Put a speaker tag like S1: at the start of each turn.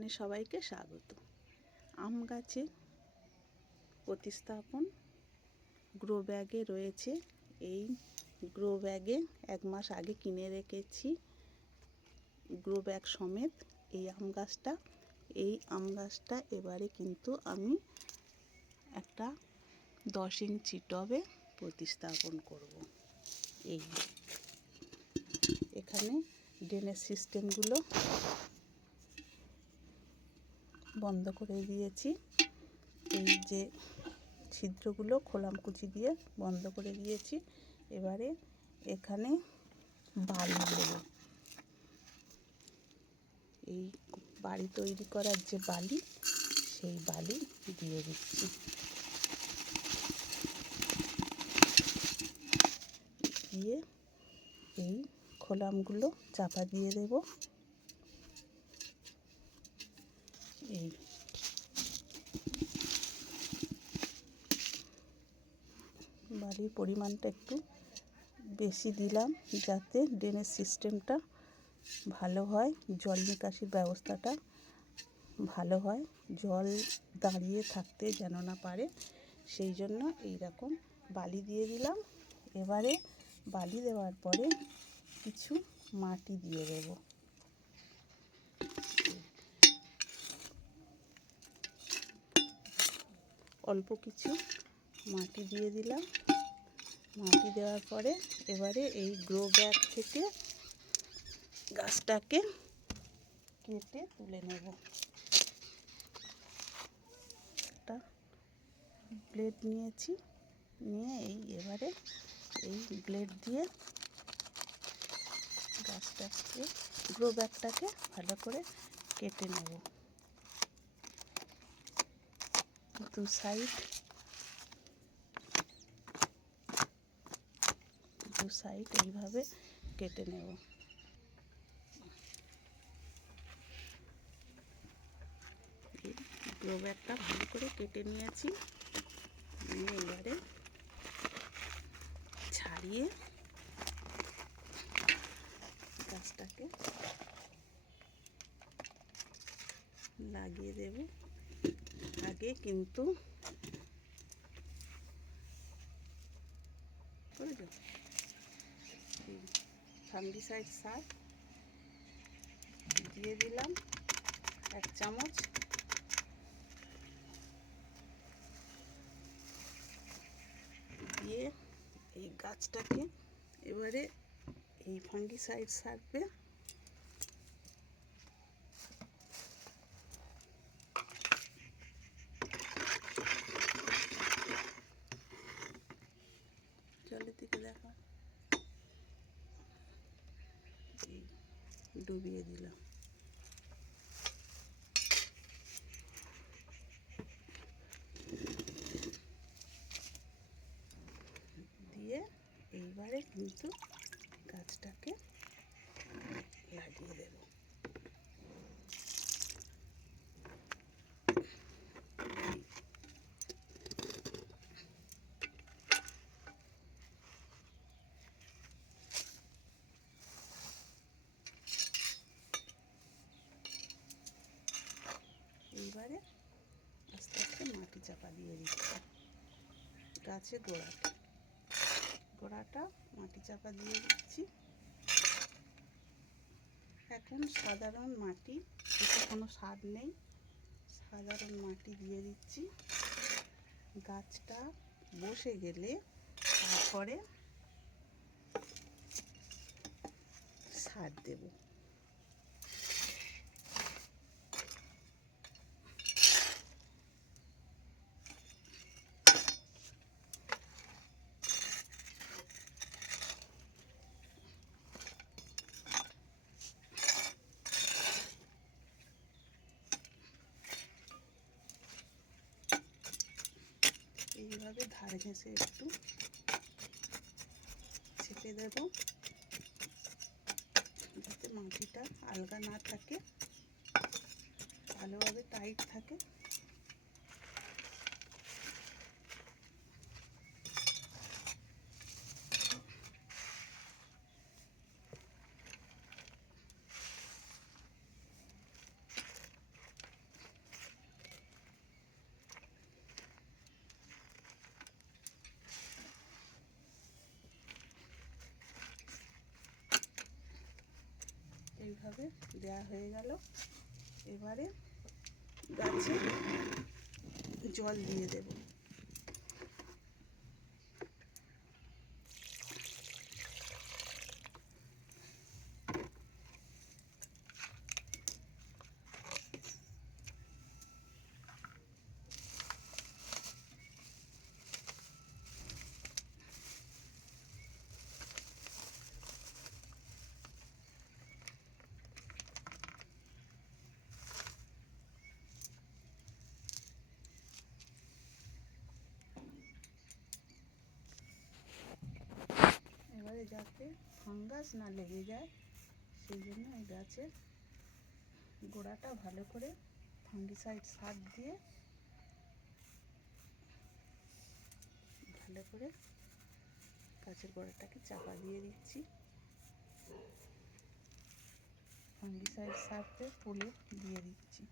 S1: গার্ডেনে সবাইকে স্বাগত। আম গাছে প্রতিস্থাপন গ্রো ব্যাগে রয়েছে। এই গ্রো ব্যাগে এক মাস আগে কিনে রেখেছি গ্রো ব্যাগ সমেত এই আম গাছটা। এই আম গাছটা এবারে কিন্তু আমি একটা দশ ইঞ্চি টবে প্রতিস্থাপন করব। এই এখানে ড্রেনের সিস্টেমগুলো বন্ধ করে দিয়েছি। এই যে ছিদ্রগুলো খোলামকুচি দিয়ে বন্ধ করে দিয়েছি। এবারে এখানে বালি দেবো। এই বাড়ি তৈরি করার যে বালি, সেই বালি দিয়ে দিচ্ছি। দিয়ে এই খোলামগুলো চাপা দিয়ে দেব। এই। বাড়ির পরিমাণটা একটু বেশি দিলাম যাতে ড্রেনেজ সিস্টেমটা ভালো হয়, জল নিকাশির ব্যবস্থাটা ভালো হয়, জল দাঁড়িয়ে থাকতে যেন না পারে, সেই জন্য এই রকম বালি দিয়ে দিলাম। এবারে বালি দেওয়ার পরে কিছু মাটি দিয়ে দেব। অল্প কিছু মাটি দিয়ে দিলাম। মাটি দেওয়ার পরে এবারে এই গ্রো ব্যাগ থেকে গাছটাকে কেটে তুলে নেব। একটা ব্লেড নিয়েছি, নিয়ে এই এবারে এই ব্লেড দিয়ে গাছটাকে গ্রো ব্যাগটাকে ভালো করে কেটে নেব। দু সাইড। দু সাইড এইভাবে কেটে নেব। গ্রো ব্যাগটা ভালো করে কেটে নিয়েছি। নিয়ে এবারে ছাড়িয়ে গাছটাকে লাগিয়ে দেব। আগে কিন্তু ফাঙ্গিসাইড সার দিয়ে দিলাম এক চামচ। দিয়ে এই গাছটাকে এবারে এই ফাঙ্গিসাইড সারবে ডুবিয়ে দিলাম দিয়ে এইবারে কিন্তু গাছটাকে লাগিয়ে দেব এইবারে আস্তে আস্তে মাটি চাপা দিয়ে দিচ্ছি। গাছে গোড়াটা গোড়াটা মাটি চাপা দিয়ে দিচ্ছি। এখন সাধারণ মাটি, এতে কোনো সার নেই। সাধারণ মাটি দিয়ে দিচ্ছি। গাছটা বসে গেলে তারপরে সার দেব এইভাবে ধার ঘেঁষে একটু চেপে দেব যাতে মাটিটা আলগা না থাকে ভালোভাবে টাইট থাকে। গাছে দেওয়া হয়ে গেল। এবারে গাছে জল দিয়ে দেব। এবারে যাতে ফাঙ্গাস না লেগে যায় সেই জন্য এই গাছের গোড়াটা ভালো করে ফাঙ্গিসাইড সার দিয়ে ভালো করে গাছের গোড়াটাকে চাপা দিয়ে দিচ্ছি। ফাঙ্গিসাইড সারতে পুলে দিয়ে দিচ্ছি।